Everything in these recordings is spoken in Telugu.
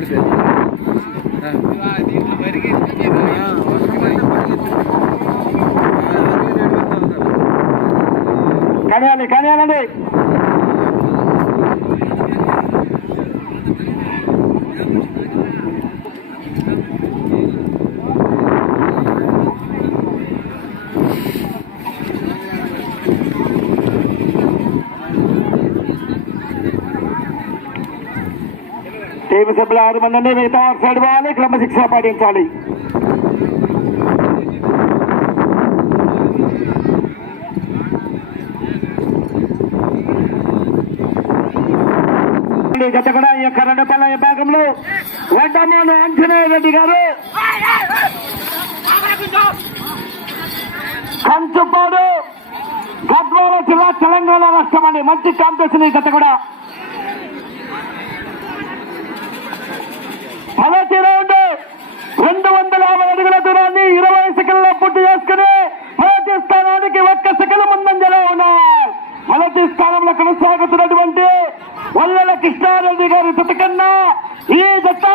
ಮಾಡಿದೆ టీవీ సభ్యులు ఆరు మంది అండి మిగతా సైడ్ పోవాలి క్రమశిక్షణ పాటించాలి గత కూడా ఈ యొక్క రెండుపల్ల విభాగంలో వడ్డమాను ఆంజనేయ రెడ్డి గారు. కంచుపాడు గద్వాల జిల్లా తెలంగాణ రాష్ట్రం అండి. మంచి కాంపిటీషన్ ఈ గత కూడా మొదటి రౌండ్ రెండు వందల యాభై అడుగుల దూరాన్ని ఇరవై సెకండ్లో పూర్తి చేసుకుని మొదటి స్థానానికి ఒక్క సెకండ్ ముందంజలో ఉన్నాయి మొదటి స్థానంలో కొనసాగుతున్నటువంటి వల్లల కృష్ణారెడ్డి గారి జత కన్నా ఈ జత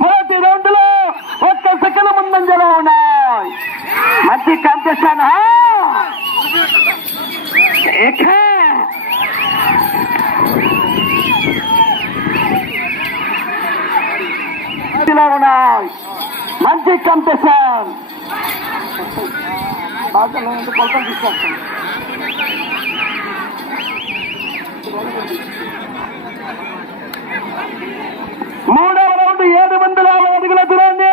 మొదటి రౌండ్లో ఒక్క సెకండ్ ముందంజలో ఉన్నాయి. మంచి కాంపిటీషన్ ఉన్నాయి. మంచి కంపెషన్ కొలతలు తీసుకొస్తాం మూడవ రౌండ్ ఏడు వందల యాభై అడుగుల దూరాన్ని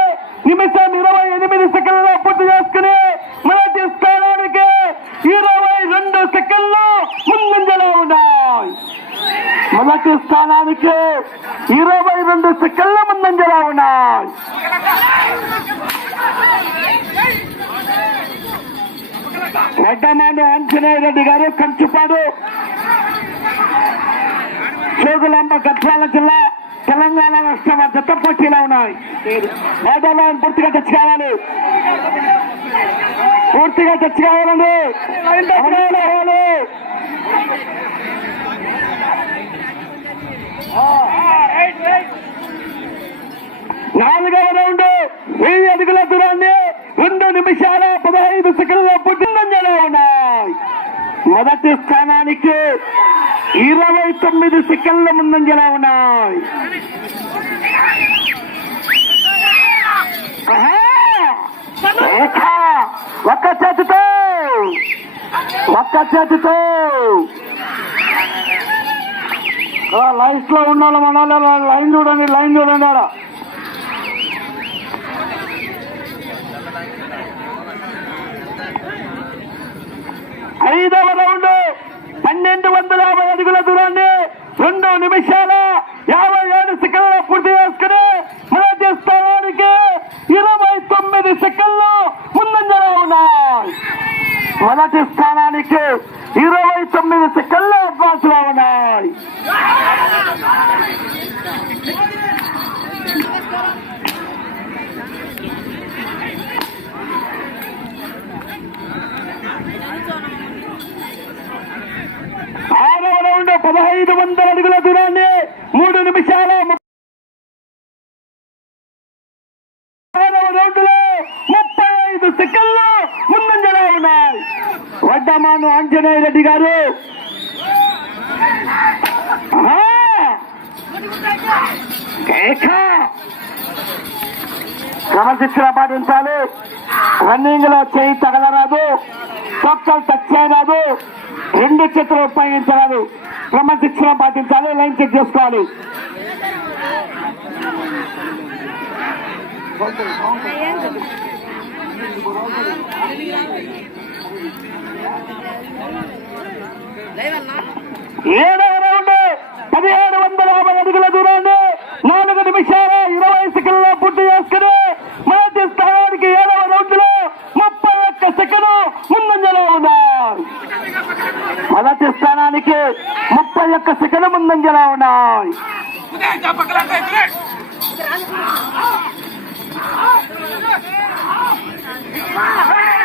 నిమిషం ఇరవై ఎనిమిది సెకండ్లలో పూర్తి చేసుకుని మొదటి స్థానానికి ఇరవై రెండు సెకండ్లు ముందంజలో ఉన్నాయి. మొదటి స్థానానికి ఇరవై రెండు సెకండ్ల ముందంజలో ఉన్నాయి. వడ్డమాను ఆంజనేయ రెడ్డి గారు కంచుపాడు జోగులాంబ గద్వాల జిల్లా తెలంగాణ రాష్ట్రం జత పోటీలో ఉన్నాయి. మేడాలో పూర్తిగా తెచ్చుకోవాలి పూర్తిగా తెచ్చి కావాలండి. నాలుగవ రౌండ్ వెయ్యి అడుగుల దూరాన్ని రెండు నిమిషాల పదహైదు సెకండ్ల పుట్టిందని ఉన్నాయి. మొదటి స్థానానికి ఇరవై తొమ్మిది సెకండ్ల ముందంజలా ఉన్నాయి. ఒక్క చేతితో ఒక్క చేతితో. లైఫ్లో ఉన్న మన లైన్ చూడండి లైన్ చూడండి ఆడ. ఐదవ రౌండ్ పన్నెండు వందల అడుగుల దూరాన్ని రెండు నిమిషాల యాభై ఏడు సెకండ్ల పూర్తి చేసుకుని మొదటి స్థానానికి ఇరవై తొమ్మిది సెకండ్లు ముందంజలో ఉన్నాయి. మొదటి స్థానానికి ఇరవై తొమ్మిది సెకండ్లు అడ్వాన్స్లో ఉన్నాయి ఆరవ రౌండ్ పదహైదు వందల అడుగుల దూరాన్ని మూడు నిమిషాల ము- ఆరవ రౌండ్లో ముప్పై ఐదు సెకండ్లు ముందంజలో ఉన్నాయి వడ్డమాను ఆంజనేయ రెడ్డి గారు. క్రమశిక్షణ పాటించాలి రన్నింగ్లో చేయి తగలరాదు. చొక్కలు టచ్ చేయరాదు. రెండు చేతులు ఉపయోగించరాదు. క్రమశిక్షణ పాటించాలి. లైన్ చెక్ చేసుకోవాలి. ఏడవ రౌండ్ పదిహేడు వందల యాభై అడుగుల దూరాన్ని నాలుగు నిమిషాల ఇరవై లో పూర్తి చేసుకుని మొదటి స్థానానికి ఏడవ రౌండ్లో ముప్పై ఒక్క సెకండ్ ముందంజలో ఉన్నారు మొదటి స్థానానికి ముప్పై ఒక్క సెకండ్ ముందంజలో ఉన్నాయి Ah!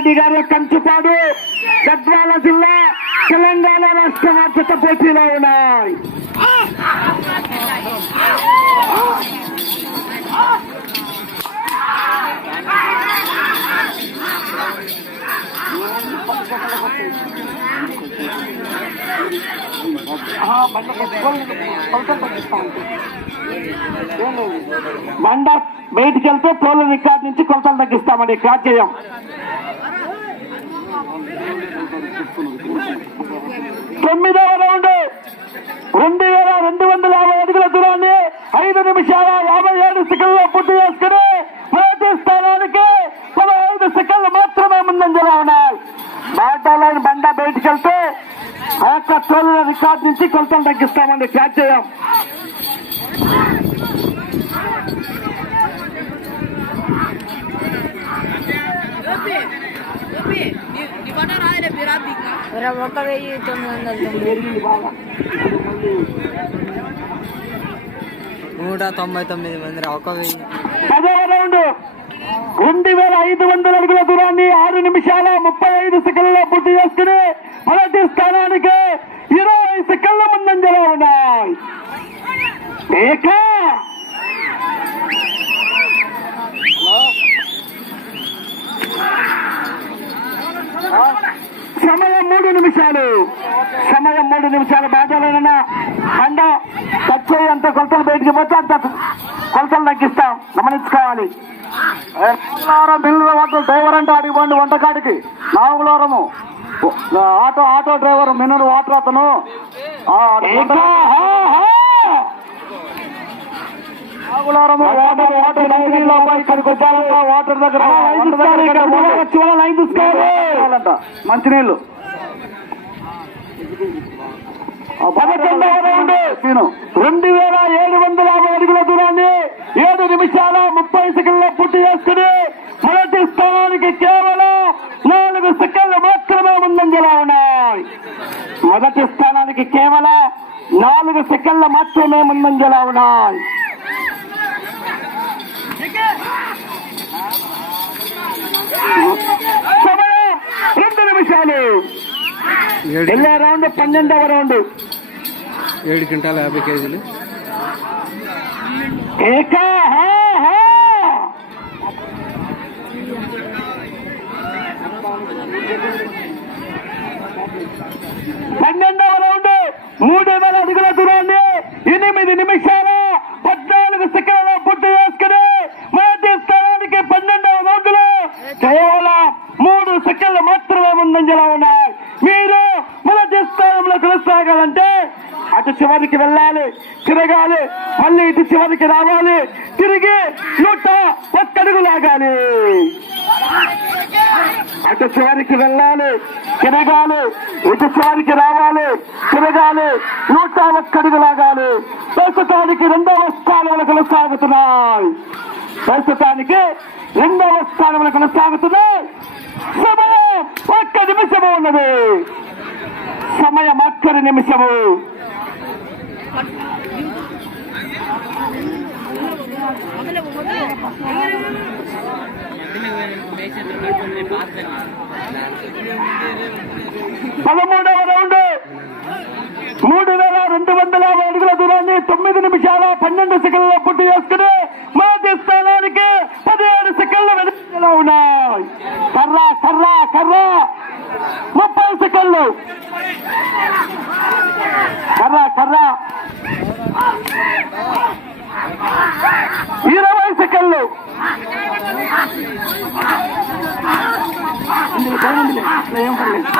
రెడ్డి గారు కంచుపాడు గద్వాల జిల్లా తెలంగాణ రాష్ట్ర మద్దతు పోటీలో ఉన్నాయి. మండ బయటికి వెళ్తే పోల రికార్డు నుంచి కొలతలు తగ్గిస్తామండి క్రాక్ చేయం తొమ్మిదవ రౌండ్. రెండు వేల రెండు వందల యాభై అడుగుల దూరాన్ని ఐదు నిమిషాల యాభై ఏడు సెకండ్లో పూర్తి చేసుకుని మొదటి స్థానానికి పదహైదు సెకండ్లు మాత్రమే ముందంజలో ఉన్నాయి. బాటాలైన బండ బయటికి వెళ్తే ఆ యొక్క తోలుల రికార్డ్ నుంచి కొలతలు తగ్గిస్తామండి. క్యాచ్ చేయం. ఒక వెయ్యి తొమ్మిది వందల తొంభై నూట తొంభై తొమ్మిది మంది ఒక వెయ్యి. రెండు వేల ఐదు వందల అడుగుల దూరాన్ని ఆరు నిమిషాల ముప్పై ఐదు సెకండ్లలో పూర్తి చేసుకుని మొదటి స్థానానికి ఇరవై సెకండ్ల ముందంజలో ఉన్నాయి ఏక సమయం మూడు నిమిషాలు సమయం మూడు నిమిషాలు బాధ్యాలైనా అండ ఖర్చు ఎంత కొలతలు బయటికి పోతే అంత కొలతలు తగ్గిస్తాం గమనించుకోవాలి బిల్లు వాటర్ డ్రైవర్ అంటే అడిగి పోండి వంటకాడికి నాగులోరము auto auto driver mineral water అతను వాటర్ దగ్గర మంచినీళ్ళు రెండు. వేల ఏడు వందల యాభై అడుగుల దూరాన్ని ఏడు నిమిషాల ముప్పై సెకండ్ల పూర్తి చేసుకుని మొదటి స్థానానికి కేవలం నాలుగు సెకండ్లు మాత్రమే ముందంజలో ఉన్నాయి. మొదటి స్థానానికి కేవలం నాలుగు సెకండ్లు మాత్రమే ముందంజలో ఉన్నాయి. సమయం రెండు నిమిషాలు. ఏడు వెళ్ళే రౌండ్ పన్నెండవ రౌండ్. ఏడు క్వింటాల యాభై కేజీలు. పన్నెండవ రౌండ్ మూడు వేల అడుగుల దూరాన్ని ఎనిమిది నిమిషాల పద్నాలుగు సెకండ్ల పూర్తి చేసుకుని మొదటి స్థానానికి పన్నెండవ రౌండ్లో కేవలం మూడు సెకండ్లు మాత్రమే ముందంజలో ఉన్నాయి మీరు మొదటి స్థానంలో కొనసాగాలంటే అటు చివరికి వెళ్ళాలి తిరగాలి మళ్ళీ రావాలి. తిరిగి నూట ఒక్కడుగు లాగాలి. అటు చివరికి వెళ్ళాలి. తిరగాలి. ఇటు చివరికి రావాలి. తిరగాలి. నూట ఒక్కడుగు లాగాలి. ప్రస్తుతానికి రెండవ స్థానంలో కొనసాగుతున్నాయి. ప్రస్తుతానికి రెండవ స్థానంలో కొనసాగుతున్నాయి. సమయం ఒక్క నిమిషము ఉన్నది. సమయం అక్కడి నిమిషము. పదమూడవ రౌండ్ మూడు వేల రెండు వందల యాభై అడుగుల దూరాన్ని తొమ్మిది నిమిషాల పన్నెండు సెకండ్ల పూర్తి చేసుకుని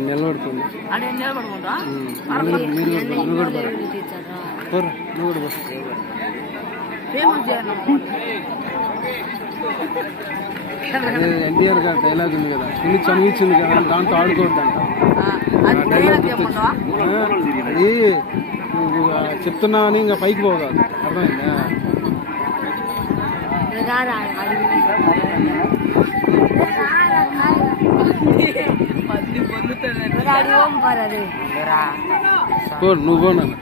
నిలబడుకోండి నువ్వు కూడా ఎన్టీఆర్ గారి డైలాగ్ ఉంది కదా. ఇల్లు చనివించింది కదా దాంతో ఆడుకోవద్దంట. అది ఆ చెప్తున్నావని ఇంకా పైకి పోగాదు అర్థమైందా? పో నువ్వు పో నాన్న.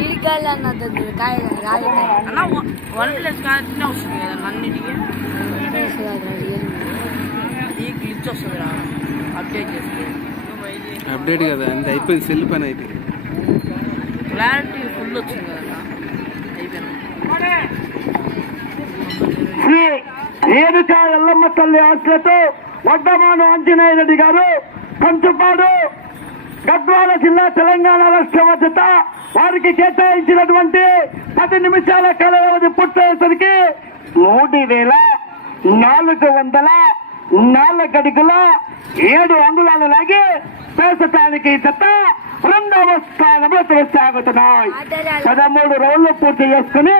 ఈడికాయలు అన్న దగ్గర కాయలు రాదు అన్న వన్ ప్లస్ కానీ వస్తుంది కదా అన్నిటికీ ఈ గ్లిచ్ వస్తుంది రా అప్డేట్ చేస్తే అప్డేట్ కదా అంత అయిపోయింది సెల్ పని అయితే క్లారిటీ ఫుల్ వచ్చింది కదా అయిపోయింది. శ్రీ రేణుక ఎల్లమ్మ తల్లి ఆశ్రతో వడ్డమాను ఆంజనేయ రెడ్డి గారు కంచుపాడు గద్వాల జిల్లా తెలంగాణ రాష్ట్ర మధ్యత వారికి కేటాయించినటువంటి పది నిమిషాల కాల వ్యవధి పూర్తయ్యేసరికి మూడు వేల నాలుగు వందల నాలుగు అడుగుల ఏడు అంగుళాలు లాగి పేసటానికి జత రెండవ స్థానంలో కొనసాగుతున్నాయి. పదమూడు రౌండ్లు పూర్తి చేసుకుని